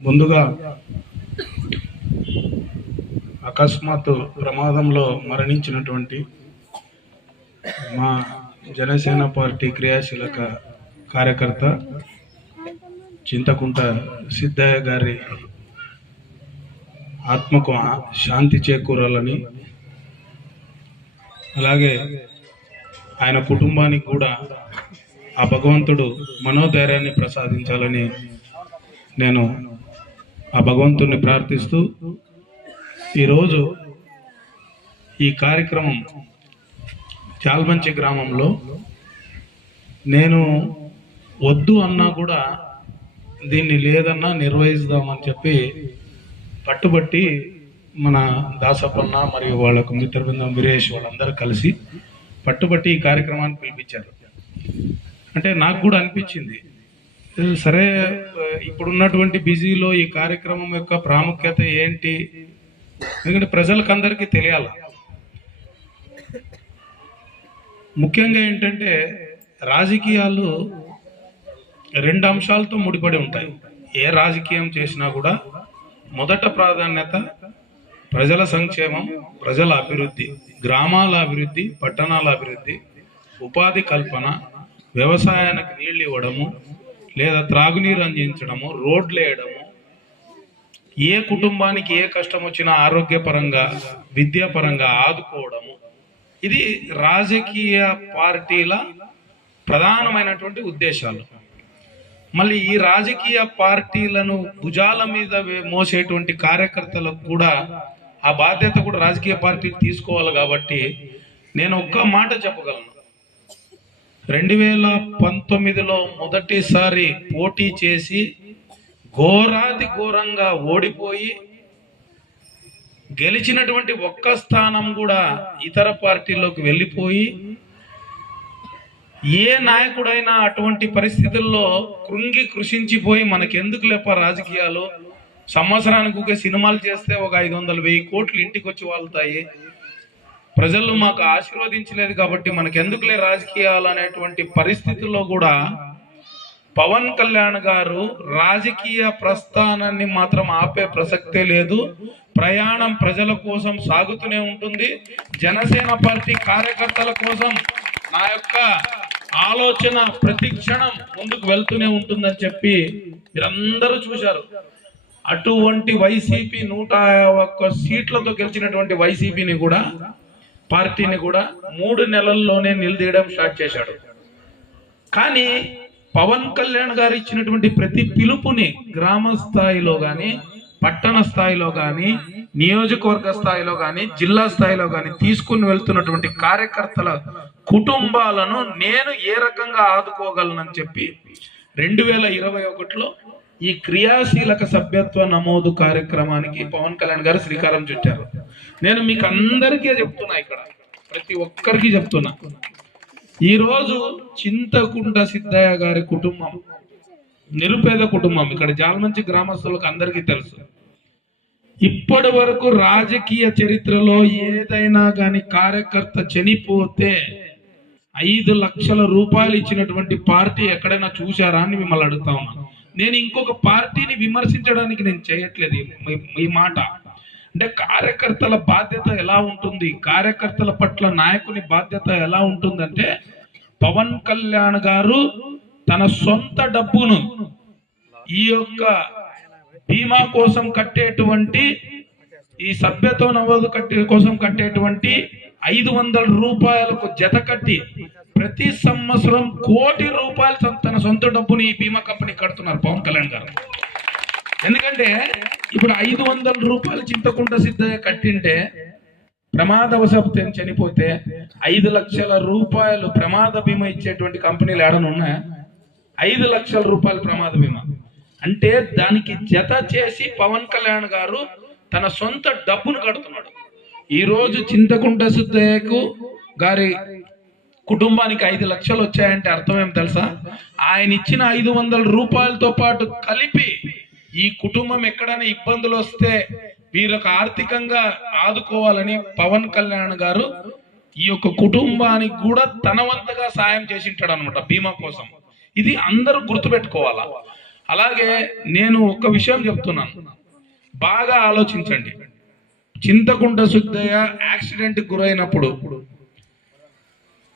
ముందుగా అకస్మాత్తు ప్రమాదంలో మరణించినటువంటి మా జనసేన పార్టీ క్రియాశీలక కార్యకర్త చింతకుంట సిద్ధయ్య గారి ఆత్మకు శాంతి చేకూరాలని, అలాగే ఆయన కుటుంబానికి కూడా ఆ భగవంతుడు మనోధైర్యాన్ని ప్రసాదించాలని నేను ఆ భగవంతుడిని ప్రార్థిస్తూ ఈరోజు ఈ కార్యక్రమం చాల్మంచి గ్రామంలో నేను వద్దు అన్నా కూడా దీన్ని లేదన్నా నిర్వహిస్తామని చెప్పి పట్టుబట్టి మన దాసప్పన్న మరియు వాళ్ళకు మిత్ర బృందం వీరేష్ వాళ్ళందరూ కలిసి పట్టుబట్టి ఈ కార్యక్రమాన్ని పిలిపించారు. అంటే నాకు కూడా అనిపించింది, సరే ఇప్పుడున్నటువంటి బిజీలో ఈ కార్యక్రమం యొక్క ప్రాముఖ్యత ఏంటి, ఎందుకంటే ప్రజలకు అందరికీ తెలియాల. ముఖ్యంగా ఏంటంటే రాజకీయాలు రెండు అంశాలతో ముడిపడి ఉంటాయి. ఏ రాజకీయం చేసినా కూడా మొదట ప్రాధాన్యత ప్రజల సంక్షేమం, ప్రజల అభివృద్ధి, గ్రామాల అభివృద్ధి, పట్టణాల అభివృద్ధి, ఉపాధి కల్పన, వ్యవసాయానికి నీళ్ళు ఇవ్వడము లేదా త్రాగునీరు అందించడము, రోడ్లు వేయడము, ఏ కుటుంబానికి ఏ కష్టం వచ్చినా ఆరోగ్యపరంగా విద్యాపరంగా ఆదుకోవడము, ఇది రాజకీయ పార్టీల ప్రధానమైనటువంటి ఉద్దేశాలు. మళ్ళీ ఈ రాజకీయ పార్టీలను భుజాల మీద మోసేటువంటి కార్యకర్తలకు కూడా ఆ బాధ్యత కూడా రాజకీయ పార్టీలు తీసుకోవాలి. కాబట్టి నేను ఒక్క మాట చెప్పగలను, 2019లో మొదటిసారి పోటీ చేసి ఘోరాతి ఘోరంగా ఓడిపోయి గెలిచినటువంటి ఒక్క స్థానం కూడా ఇతర పార్టీల్లోకి వెళ్ళిపోయి, ఏ నాయకుడైనా అటువంటి పరిస్థితుల్లో కృంగి కృషించిపోయి మనకెందుకు లేప రాజకీయాలు, సంవత్సరానికి ఒక సినిమాలు చేస్తే ఒక 500-1000 కోట్లు ఇంటికి వచ్చి వాళ్తాయి, ప్రజలు మాకు ఆశీర్వదించలేదు కాబట్టి మనకెందుకులే రాజకీయాలు అనేటువంటి పరిస్థితుల్లో కూడా పవన్ కళ్యాణ్ గారు రాజకీయ ప్రస్థానాన్ని మాత్రం ఆపే ప్రసక్తే లేదు. ప్రయాణం ప్రజల కోసం సాగుతూనే ఉంటుంది. జనసేన పార్టీ కార్యకర్తల కోసం నా యొక్క ఆలోచన ప్రతి క్షణం ముందుకు వెళ్తూనే ఉంటుందని చెప్పి మీరందరూ చూశారు. అటువంటి వైసీపీ 101 సీట్లతో గెలిచినటువంటి వైసీపీని కూడా, పార్టీని కూడా 3 నెలల్లోనే నిలదీయడం స్టార్ట్ చేశాడు. కానీ పవన్ కళ్యాణ్ గారు ఇచ్చినటువంటి ప్రతి పిలుపుని గ్రామ స్థాయిలో కానీ, పట్టణ స్థాయిలో కానీ, నియోజకవర్గ స్థాయిలో కానీ, జిల్లా స్థాయిలో కానీ తీసుకుని వెళ్తున్నటువంటి కార్యకర్తల కుటుంబాలను నేను ఏ రకంగా ఆదుకోగలనని చెప్పి 2021లో ఈ క్రియాశీలక సభ్యత్వ నమోదు కార్యక్రమానికి పవన్ కళ్యాణ్ గారు శ్రీకారం చుట్టారు. నేను మీకు అందరికీ చెప్తున్నా, ఇక్కడ ప్రతి ఒక్కరికి చెప్తున్నా, ఈరోజు చింతకుంట సిద్ధయ్య గారి కుటుంబం నిరుపేద కుటుంబం. ఇక్కడ జాల్మంచి గ్రామస్తులకు అందరికీ తెలుసు. ఇప్పటి వరకు రాజకీయ చరిత్రలో ఏదైనా కానీ కార్యకర్త చనిపోతే 5 లక్షల రూపాయలు ఇచ్చినటువంటి పార్టీ ఎక్కడైనా చూశారా అని మిమ్మల్ని అడుగుతా ఉన్నాను. నేను ఇంకొక పార్టీని విమర్శించడానికి నేను చేయట్లేదు ఈ మాట. అంటే కార్యకర్తల బాధ్యత ఎలా ఉంటుంది, కార్యకర్తల పట్ల నాయకుని బాధ్యత ఎలా ఉంటుందంటే, పవన్ కళ్యాణ్ గారు తన సొంత డబ్బును ఈ యొక్క బీమా కోసం కట్టేటువంటి, ఈ సభ్యత్వ నమోదు కోసం కట్టేటువంటి 500 రూపాయలకు జత కట్టి ప్రతి సంవత్సరం 1 కోటి రూపాయలు తన సొంత డబ్బుని ఈ బీమా కంపెనీ కడుతున్నారు పవన్ కళ్యాణ్ గారు. ఎందుకంటే ఇప్పుడు 500 రూపాయలు చింతకుంట సిద్ధయ్య కట్టింటే ప్రమాదవశాత్తు చనిపోతే 5 లక్షల రూపాయలు ప్రమాద బీమా ఇచ్చేటువంటి కంపెనీలు ఏడనున్నాయా? 5 లక్షల రూపాయలు ప్రమాద బీమా అంటే దానికి జత చేసి పవన్ కళ్యాణ్ గారు తన సొంత డబ్బును కడుతున్నాడు. ఈ రోజు చింతకుంట సిద్ధయ్యకు గారి కుటుంబానికి 5 లక్షలు వచ్చాయంటే అర్థం ఏం తెలుసా? ఆయన ఇచ్చిన 500 రూపాయలతో పాటు కలిపి ఈ కుటుంబం ఎక్కడైనా ఇబ్బందులు వస్తే వీళ్ళకు ఆర్థికంగా ఆదుకోవాలని పవన్ కళ్యాణ్ గారు ఈ యొక్క కుటుంబానికి కూడా తన వంతుగా సాయం చేసింటాడు అనమాట బీమా కోసం. ఇది అందరూ గుర్తుపెట్టుకోవాలా. అలాగే నేను ఒక విషయం చెప్తున్నాను, బాగా ఆలోచించండి. చింతకుంట సుద్దయ్య యాక్సిడెంట్ గురైనప్పుడు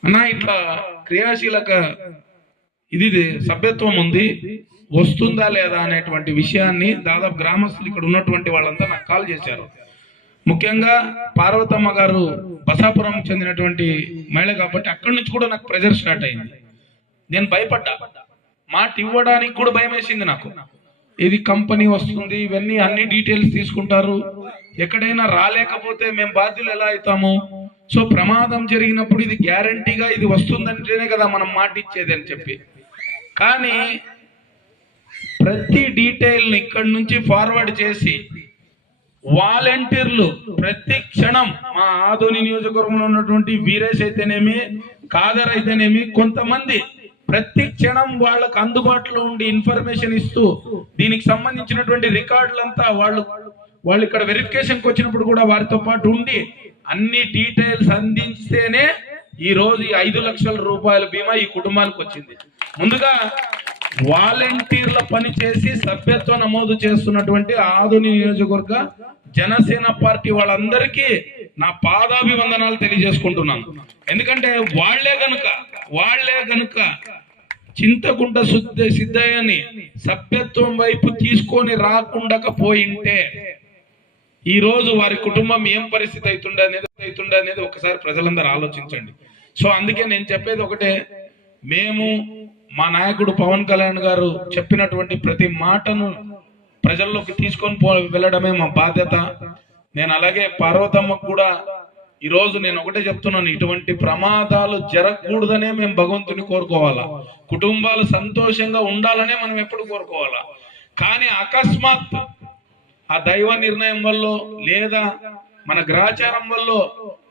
అన్నా ఇట్లా క్రియాశీలక ఇది సభ్యత్వం ఉంది, వస్తుందా లేదా అనేటువంటి విషయాన్ని దాదాపు గ్రామస్తులు ఇక్కడ ఉన్నటువంటి వాళ్ళంతా నాకు కాల్ చేశారు. ముఖ్యంగా పార్వతమ్మ గారు బసాపురం చెందినటువంటి మహిళ కాబట్టి అక్కడి నుంచి కూడా నాకు ప్రెజర్ స్టార్ట్ అయింది. నేను భయపడ్డా, మాట ఇవ్వడానికి కూడా భయం వేసింది నాకు. ఇది కంపెనీ వస్తుంది, ఇవన్నీ అన్ని డీటెయిల్స్ తీసుకుంటారు, ఎక్కడైనా రాలేకపోతే మేము బాధ్యులు ఎలా అవుతాము? సో ప్రమాదం జరిగినప్పుడు ఇది గ్యారంటీగా ఇది వస్తుందంటేనే కదా మనం మాట ఇచ్చేది అని చెప్పి. కానీ ప్రతి డీటెయిల్ ఇక్కడి నుంచి ఫార్వర్డ్ చేసి వాలంటీర్లు ప్రతి క్షణం మా ఆదోని నియోజకవర్గంలో ఉన్నటువంటి వీరేష్ అయితేనేమి, కాదర్ అయితేనేమి, కొంతమంది ప్రతి క్షణం వాళ్ళకు అందుబాటులో ఉండి ఇన్ఫర్మేషన్ ఇస్తూ దీనికి సంబంధించినటువంటి రికార్డులంతా వాళ్ళు ఇక్కడ వెరిఫికేషన్కి వచ్చినప్పుడు కూడా వారితో పాటు ఉండి అన్ని డీటెయిల్స్ అందిస్తేనే ఈ రోజు ఈ 5 లక్షల రూపాయల బీమా ఈ కుటుంబానికి వచ్చింది. ముందుగా వాలంటీర్ల పని చేసి సభ్యత్వ నమోదు చేస్తున్నటువంటి ఆదోని నియోజకవర్గ జనసేన పార్టీ వాళ్ళందరికీ నా పాదాభివందనాలు తెలియజేసుకుంటున్నాను. ఎందుకంటే వాళ్లే గనుక చింతకుంట సిద్ధయ్యని సభ్యత్వం వైపు తీసుకొని రాకుండకపోయింటే ఈ రోజు వారి కుటుంబం ఏం పరిస్థితి అవుతుండే అనేది ఒకసారి ప్రజలందరూ ఆలోచించండి. సో అందుకే నేను చెప్పేది ఒకటే, మేము మా నాయకుడు పవన్ కళ్యాణ్ గారు చెప్పినటువంటి ప్రతి మాటను ప్రజల్లోకి తీసుకొని వెళ్ళడమే మా బాధ్యత. నేను అలాగే పార్వతమ్మకు కూడా ఈరోజు నేను ఒకటే చెప్తున్నాను, ఇటువంటి ప్రమాదాలు జరగకూడదనే మేము భగవంతుని కోరుకోవాలా, కుటుంబాలు సంతోషంగా ఉండాలనే మనం ఎప్పుడు కోరుకోవాలా. కానీ అకస్మాత్ ఆ దైవ నిర్ణయం వల్ల లేదా మన గ్రాచారం వల్ల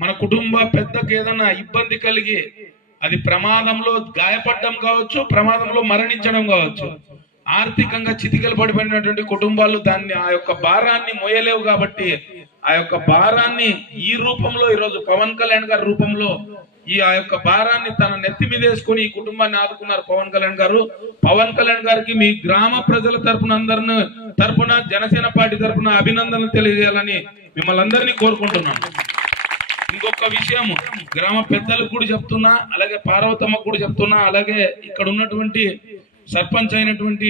మన కుటుంబ పెద్దకి ఏదైనా ఇబ్బంది కలిగి అది ప్రమాదంలో గాయపడడం కావచ్చు, ప్రమాదంలో మరణించడం కావచ్చు, ఆర్థికంగా చితికలు పడిపోయినటువంటి కుటుంబాలు దాన్ని ఆ యొక్క భారాన్ని మోయలేవు. కాబట్టి ఆ యొక్క భారాన్ని ఈ రూపంలో ఈరోజు పవన్ కళ్యాణ్ గారి రూపంలో ఆ యొక్క భారాన్ని తన నెత్తి మీద వేసుకుని ఈ కుటుంబాన్ని ఆదుకున్నారు పవన్ కళ్యాణ్ గారు. పవన్ కళ్యాణ్ గారికి మీ గ్రామ ప్రజల తరపున జనసేన పార్టీ తరపున అభినందనలు తెలియజేయాలని మిమ్మల్ని అందరినీ కోరుకుంటున్నాను. ఇంకొక విషయం గ్రామ పెద్దలకు కూడా చెప్తున్నా, అలాగే పార్వతమ్మకు కూడా చెప్తున్నా, అలాగే ఇక్కడ ఉన్నటువంటి సర్పంచ్ అయినటువంటి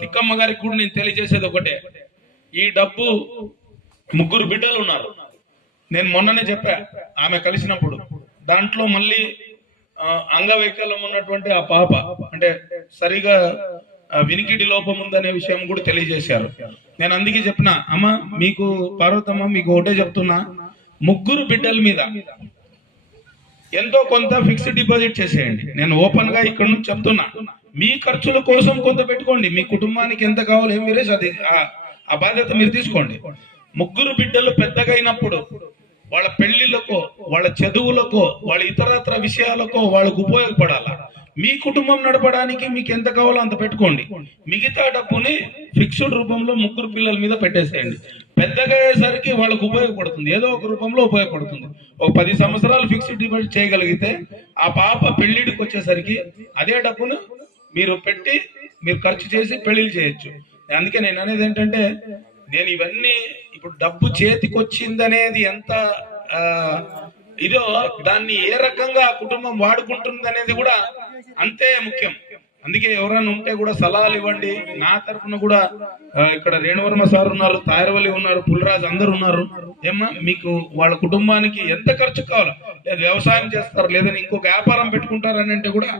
తిక్కమ్మ గారికి కూడా నేను తెలియజేసేది ఒకటే, ఈ డబ్బు 3 బిడ్డలు ఉన్నారు. నేను మొన్ననే చెప్పా ఆమె కలిసినప్పుడు, దాంట్లో మళ్ళీ అంగవైకల్యం ఉన్నటువంటి ఆ పాప అంటే సరిగా వినికిడి లోపం ఉందనే విషయం కూడా తెలియజేశారు. నేను అందుకే చెప్పిన, అమ్మ మీకు పార్వతమ్మ మీకు ఒకటే చెప్తున్నా, 3 బిడ్డల మీద ఎంతో కొంత ఫిక్స్డ్ డిపాజిట్ చేసేయండి. నేను ఓపెన్ గా ఇక్కడ నుంచి చెప్తున్నా, మీ ఖర్చుల కోసం కొంత పెట్టుకోండి, మీ కుటుంబానికి ఎంత కావాలో ఏం మీరే అది ఆ బాధ్యత మీరు తీసుకోండి. 3 బిడ్డలు పెద్దగా అయినప్పుడు వాళ్ళ పెళ్లిళ్ళకో, వాళ్ళ చదువులకో, వాళ్ళ ఇతరత్ర విషయాలకో వాళ్ళకు ఉపయోగపడాలా. మీ కుటుంబం నడపడానికి మీకు ఎంత కావాలో అంత పెట్టుకోండి. మిగతా డబ్బుని ఫిక్స్డ్ రూపంలో 3 పిల్లల మీద పెట్టేసేయండి. పెద్దగా అయ్యేసరికి వాళ్ళకు ఉపయోగపడుతుంది, ఏదో ఒక రూపంలో ఉపయోగపడుతుంది. ఒక 10 సంవత్సరాలు ఫిక్స్డ్ డిపాజిట్ చేయగలిగితే ఆ పాప పెళ్లిడికి వచ్చేసరికి అదే డబ్బును మీరు పెట్టి మీరు ఖర్చు చేసి పెళ్లిళ్ళు చేయొచ్చు. అందుకే నేను అనేది ఏంటంటే, నేను ఇవన్నీ ఇప్పుడు డబ్బు చేతికి వచ్చిందనేది ఎంత ఇదో దాన్ని ఏ రకంగా కుటుంబం వాడుకుంటుంది అనేది కూడా అంతే ముఖ్యం. అందుకే ఎవరైనా ఉంటే కూడా సలహాలు ఇవ్వండి. నా తరఫున కూడా ఇక్కడ రేణువర్మ సార్ ఉన్నారు, తాయరవల్లి ఉన్నారు, పుల్రాజు అందరు ఉన్నారు. ఏమ్మా మీకు వాళ్ళ కుటుంబానికి ఎంత ఖర్చు కావాలో, లేదా వ్యవసాయం చేస్తారు, లేదని ఇంకొక వ్యాపారం పెట్టుకుంటారు అని అంటే కూడా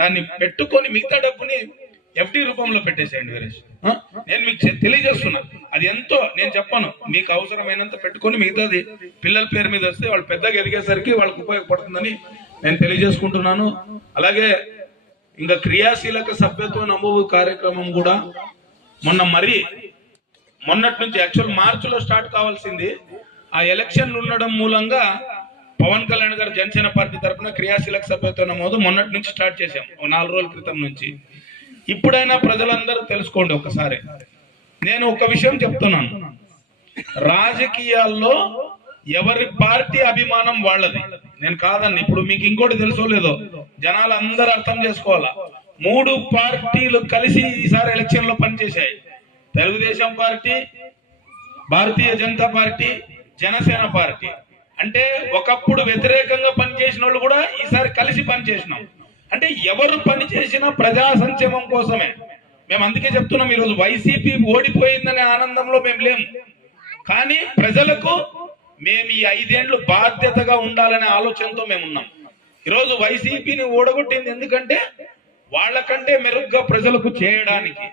దాన్ని పెట్టుకొని మిగతా డబ్బుని FD రూపంలో పెట్టేసేయండి వీరేష్. నేను మీకు తెలియజేస్తున్నా, అది ఎంతో నేను చెప్పాను, మీకు అవసరమైనంత పెట్టుకొని మిగతాది పిల్లల పేరు మీద వస్తే వాళ్ళు పెద్దగా ఎదిగేసరికి వాళ్ళకి ఉపయోగపడుతుందని నేను తెలియజేసుకుంటున్నాను. అలాగే ఇంకా క్రియాశీలక సభ్యత్వ నమోదు కార్యక్రమం కూడా మొన్నటి నుంచి యాక్చువల్ మార్చిలో స్టార్ట్ కావాల్సింది, ఆ ఎలక్షన్లు ఉండడం మూలంగా పవన్ కళ్యాణ్ గారు జనసేన పార్టీ తరఫున క్రియాశీలక సభ్యత్వ నమోదు మొన్నటి నుంచి స్టార్ట్ చేశాం, 4 రోజుల క్రితం నుంచి. ఇప్పుడైనా ప్రజలందరూ తెలుసుకోండి ఒకసారి. నేను ఒక విషయం చెప్తున్నాను, రాజకీయాల్లో ఎవరి పార్టీ అభిమానం వాళ్ళది, నేను కాదండి. ఇప్పుడు మీకు ఇంకోటి తెలుసో లేదో, జనాలు అందరూ అర్థం చేసుకోవాలా, మూడు పార్టీలు కలిసి ఈసారి ఎలక్షన్ లో పనిచేశాయి. Telugu Desam party, Bharatiya Janata party, Janasena party. అంటే ఒకప్పుడు వ్యతిరేకంగా పనిచేసిన వాళ్ళు కూడా ఈసారి కలిసి పనిచేసినాం. అంటే ఎవరు పనిచేసినా ప్రజా సంక్షేమం కోసమే. మేము అందుకే చెప్తున్నాం, ఈరోజు వైసీపీ ఓడిపోయిందనే ఆనందంలో మేము లేము, కానీ ప్రజలకు మేము ఈ 5 ఏళ్లు బాధ్యతగా ఉండాలనే ఆలోచనతో మేము ఉన్నాం. ఈరోజు వైసీపీని ఓడగొట్టింది ఎందుకంటే వాళ్ళకంటే మెరుగ్గా ప్రజలకు చేయడానికి.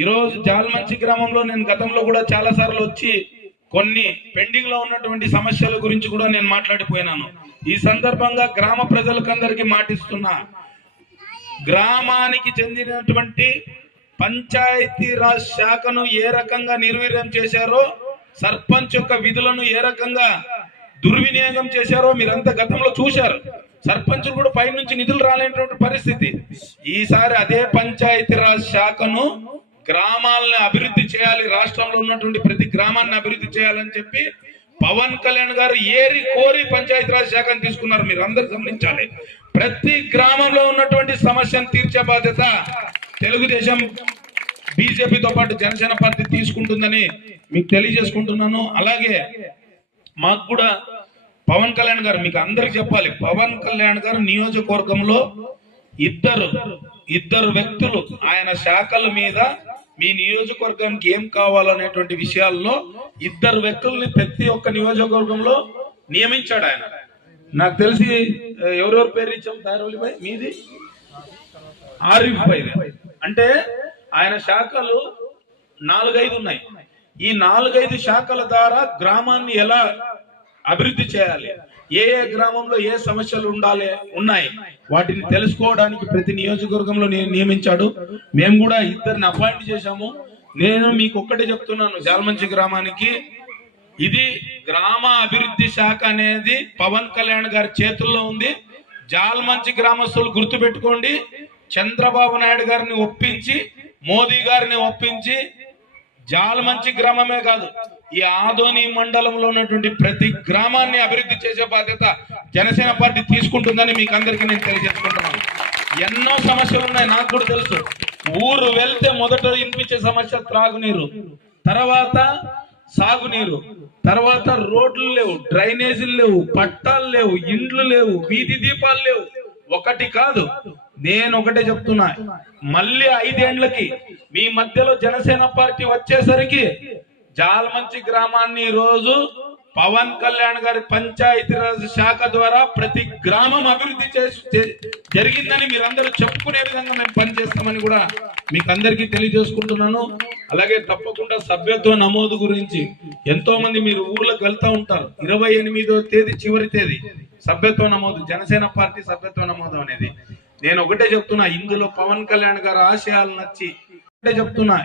ఈరోజు జాల్మంచి గ్రామంలో నేను గతంలో కూడా చాలా సార్లు వచ్చి కొన్ని పెండింగ్ లో ఉన్నటువంటి సమస్యల గురించి కూడా నేను మాట్లాడిపోయినాను. ఈ సందర్భంగా గ్రామ ప్రజలకందరికీ మాటిస్తున్నా, గ్రామానికి చెందినటువంటి పంచాయతీరాజ్ శాఖను ఏ రకంగా నిర్వీర్యం చేశారో, సర్పంచ్ యొక్క విధులను ఏ రకంగా దుర్వినియోగం చేశారో మీరంతా గతంలో చూశారు. సర్పంచ్ కూడా పై నుంచి నిధులు రాలేనటువంటి పరిస్థితి. ఈసారి అదే పంచాయతీరాజ్ శాఖను గ్రామాలను అభివృద్ధి చేయాలి, రాష్ట్రంలో ఉన్నటువంటి ప్రతి గ్రామాన్ని అభివృద్ధి చేయాలని చెప్పి పవన్ కళ్యాణ్ గారు ఏరి కోరి పంచాయతీరాజ్ శాఖను తీసుకున్నారు. మీరు అందరూ గమనించాలి. ప్రతి గ్రామంలో ఉన్నటువంటి సమస్యను తీర్చే బాధ్యత తెలుగుదేశం, బీజేపీతో పాటు జనసేన పార్టీ తీసుకుంటుందని మీకు తెలియజేసుకుంటున్నాను. అలాగే మాకు కూడా పవన్ కళ్యాణ్ గారు, మీకు అందరికి చెప్పాలి, పవన్ కళ్యాణ్ గారు నియోజకవర్గంలో ఇద్దరు వ్యక్తులు ఆయన శాఖల మీద మీ నియోజకవర్గానికి ఏం కావాలనేటువంటి విషయాల్లో 2 వ్యక్తుల్ని ప్రతి ఒక్క నియోజకవర్గంలో నియమించాడు ఆయన. నాకు తెలిసి ఎవరెవరి పేరు ఇచ్చాం, తారోలిపై మీది ఆరిఫ్ పై. అంటే ఆయన శాఖలు 4-5 ఉన్నాయి. ఈ 4-5 శాఖల ద్వారా గ్రామాన్ని ఎలా అభివృద్ధి చేయాలి, ఏ ఏ గ్రామంలో ఏ సమస్యలు ఉన్నాయి వాటిని తెలుసుకోవడానికి ప్రతి నియోజకవర్గంలో నియమించాడు. మేము కూడా 2ని అపాయింట్ చేశాము. నేను మీకు ఒక్కటే చెప్తున్నాను, జాల్మంచి గ్రామానికి ఇది గ్రామ అభివృద్ధి శాఖ అనేది పవన్ కళ్యాణ్ గారి చేతుల్లో ఉంది. జాల్మంచి గ్రామస్తులు గుర్తుపెట్టుకోండి, చంద్రబాబు నాయుడు గారిని ఒప్పించి, మోదీ గారిని ఒప్పించి జాల్మంచి గ్రామమే కాదు, ఈ ఆదోని మండలంలో ఉన్నటువంటి ప్రతి గ్రామాన్ని అభివృద్ధి చేసే బాధ్యత జనసేన పార్టీ తీసుకుంటుందని మీకు అందరికీ నేను తెలియజేసుకుంటున్నాను. ఎన్నో సమస్యలు ఉన్నాయి, నాకు కూడా తెలుసు. ఊరు వెళ్తే మొదట వినిపించే సమస్య త్రాగునీరు, తర్వాత సాగునీరు, తర్వాత రోడ్లు లేవు, డ్రైనేజీలు లేవు, పట్టాలు లేవు, ఇండ్లు లేవు, వీధి దీపాలు లేవు. ఒకటి కాదు, నేను ఒకటే చెప్తున్నా, మళ్ళీ 5 ఏళ్లకి మీ మధ్యలో జనసేన పార్టీ వచ్చేసరికి జాల్మంచి గ్రామాన్ని ఈ రోజు పవన్ కళ్యాణ్ గారి పంచాయతీరాజ్ శాఖ ద్వారా ప్రతి గ్రామం అభివృద్ధి జరిగిందని మీరందరూ చెప్పుకునే విధంగా మేము పనిచేస్తామని కూడా మీకు అందరికీ తెలియజేసుకుంటున్నాను. అలాగే తప్పకుండా సభ్యత్వ నమోదు గురించి ఎంతో మంది మీరు ఊర్లకు వెళ్తా ఉంటారు. 28వ తేదీ చివరి తేదీ సభ్యత్వ నమోదు, జనసేన పార్టీ సభ్యత్వ నమోదు అనేది. నేను ఒకటే చెప్తున్నా, ఇందులో పవన్ కళ్యాణ్ గారి ఆశయాలు నచ్చి చెప్తున్నా,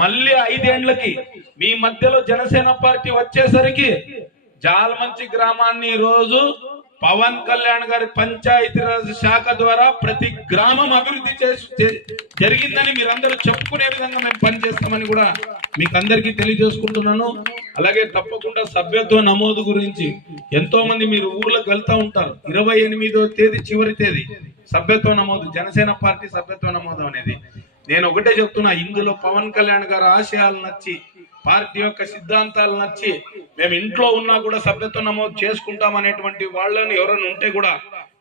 మళ్ళీ 5 ఏళ్లకి మీ మధ్యలో జనసేన పార్టీ వచ్చేసరికి జాల్మంచి గ్రామాన్ని ఈ రోజు పవన్ కళ్యాణ్ గారి పంచాయతీరాజ్ శాఖ ద్వారా ప్రతి గ్రామం అభివృద్ధి జరిగిందని మీరందరూ చెప్పుకునే విధంగా మేము పనిచేస్తామని కూడా మీకు అందరికీ తెలియజేసుకుంటున్నాను. అలాగే తప్పకుండా సభ్యత్వ నమోదు గురించి ఎంతో మంది మీరు ఊర్లకు వెళ్తా ఉంటారు. 28వ తేదీ చివరి తేదీ సభ్యత్వ నమోదు, జనసేన పార్టీ సభ్యత్వ నమోదు అనేది. నేను ఒకటే చెప్తున్నా, ఇందులో పవన్ కళ్యాణ్ గారి ఆశయాలు నచ్చి, పార్టీ యొక్క సిద్ధాంతాలు నచ్చి మేము ఇంట్లో ఉన్నా కూడా సభ్యత్వ నమోదు చేసుకుంటాం అనేటువంటి వాళ్ళని ఎవరైనా ఉంటే కూడా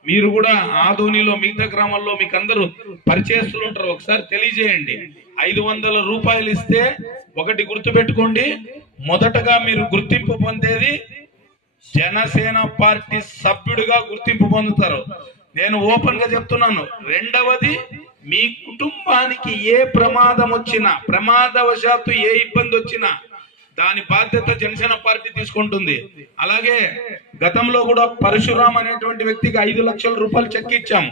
మీరు కూడా ఆదోనిలో మిగతా గ్రామాల్లో మీకు అందరూ పరిచయస్తులు ఉంటారు, ఒకసారి తెలియజేయండి. 500 రూపాయలు ఇస్తే ఒకటి గుర్తుపెట్టుకోండి, మొదటగా మీరు గుర్తింపు పొందేది జనసేన పార్టీ సభ్యుడిగా గుర్తింపు పొందుతారు. నేను ఓపెన్ గా చెప్తున్నాను. రెండవది, మీ కుటుంబానికి ఏ ప్రమాదం వచ్చినా, ప్రమాదవశాత్తు ఏ ఇబ్బంది వచ్చినా దాని బాధ్యత జనసేన పార్టీ తీసుకుంటుంది. అలాగే గతంలో కూడా పరశురామ్ అనేటువంటి వ్యక్తికి 5 లక్షల రూపాయలు చెక్ ఇచ్చాం.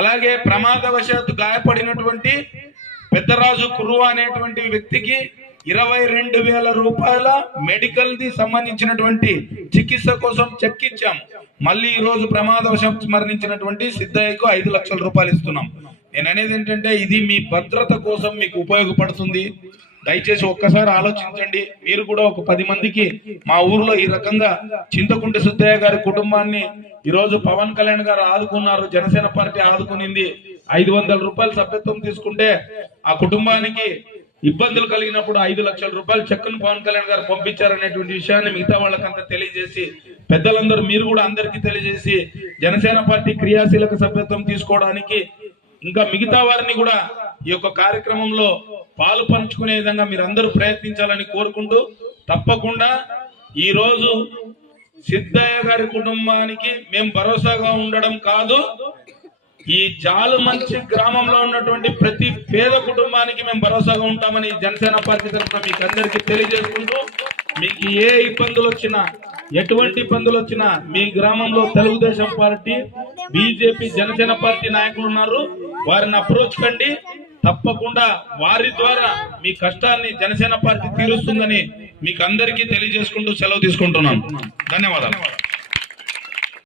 అలాగే ప్రమాదవశాత్తు గాయపడినటువంటి పెద్దరాజు కురువా అనేటువంటి వ్యక్తికి 22,000 రూపాయల మెడికల్ ది సంబంధించినటువంటి చికిత్స కోసం చెక్ ఇచ్చాం. మళ్ళీ ఈ రోజు ప్రమాదవశాత్తు మరణించినటువంటి సిద్ధయ్యకు 5 లక్షల రూపాయలు ఇస్తున్నాం. నేను అనేది ఏంటంటే, ఇది మీ భద్రత కోసం మీకు ఉపయోగపడుతుంది. దయచేసి ఒక్కసారి ఆలోచించండి. మీరు కూడా ఒక 10 మందికి, మా ఊర్లో ఈ రకంగా చింతకుంటి సిద్ధయ్య గారి కుటుంబాన్ని ఈరోజు పవన్ కళ్యాణ్ గారు ఆదుకున్నారు, జనసేన పార్టీ ఆదుకునింది, 500 రూపాయలు సభ్యత్వం తీసుకుంటే ఆ కుటుంబానికి ఇబ్బందులు కలిగినప్పుడు 5 లక్షల రూపాయలు చెక్కును పవన్ కళ్యాణ్ గారు పంపించారనేటువంటి విషయాన్ని మిగతా వాళ్ళకంతా తెలియజేసి, పెద్దలందరూ మీరు కూడా అందరికీ తెలియజేసి, జనసేన పార్టీ క్రియాశీలక సభ్యత్వం తీసుకోవడానికి ఇంకా మిగతా వారిని కూడా ఈ యొక్క కార్యక్రమంలో పాలు పంచుకునే విధంగా మీరు అందరూ ప్రయత్నించాలని కోరుకుంటూ, తప్పకుండా ఈ రోజు సిద్ధయ్య గారి కుటుంబానికి మేము భరోసాగా ఉండడం కాదు, ఈ జాలుమంచి గ్రామంలో ఉన్నటువంటి ప్రతి పేద కుటుంబానికి మేము భరోసాగా ఉంటామని జనసేన పార్టీ తరఫున మీకు అందరికీ తెలియజేసుకుంటూ, మీకు ఏ ఇబ్బందులు వచ్చినా, ఎటువంటి ఇబ్బందులు వచ్చినా మీ గ్రామంలో Telugu Desam party, BJP, Janasena party నాయకులు ఉన్నారు, వారిని అప్రోచ్ కండి. తప్పకుండా వారి ద్వారా మీ కష్టాన్ని జనసేన పార్టీ తీరుస్తుందని మీకు అందరికీ తెలియజేసుకుంటూ సెలవు తీసుకుంటున్నాను. ధన్యవాదాలు.